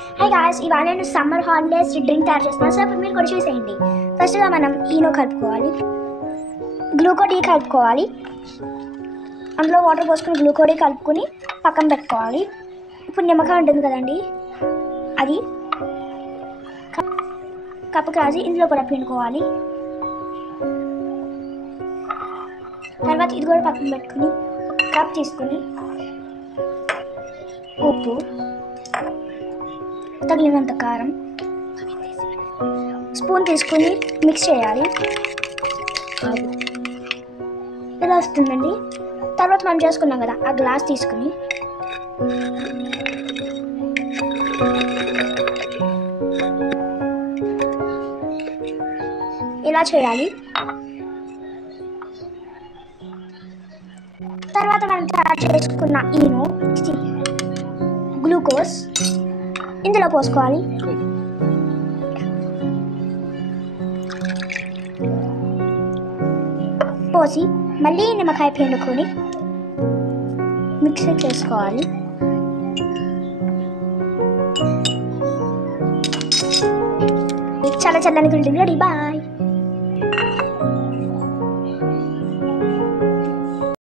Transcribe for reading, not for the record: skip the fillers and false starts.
Hi guys, ఇవాళ నేను summer holidays drink తయారు చేస్తున్నాను. సో ఇప్పుడు మీరు కూడా చూసేయండి. ఫస్ట్గా మనం ఈనో కలుపుకోవాలి, గ్లూకోడీ కలుపుకోవాలి, అందులో వాటర్ పోసుకుని గ్లూకోడీ కలుపుకొని పక్కన పెట్టుకోవాలి. ఇప్పుడు నిమ్మకాయ ఉంటుంది కదండి, అది కప్పుకి రాసి ఇందులో కూడా పిండుకోవాలి. తర్వాత ఇది కూడా పక్కన పెట్టుకుని కప్ తీసుకుని ఉప్పు, తగిలినంత కారం, స్పూన్ తీసుకుని మిక్స్ చేయాలి. ఇలా వస్తుందండి. తర్వాత మనం చేసుకున్నాం కదా, ఆ గ్లాస్ తీసుకుని ఇలా చేయాలి. తర్వాత మనం తయారు చేసుకున్న ఈనో, గ్లూకోజ్ ఇందులో పోసుకోవాలి. పోసి మళ్ళీ నిమ్మకాయ పిండుకొని మిక్సీ చేసుకోవాలి. చాలా చల్లని ఉంటుంది. Ready, bye.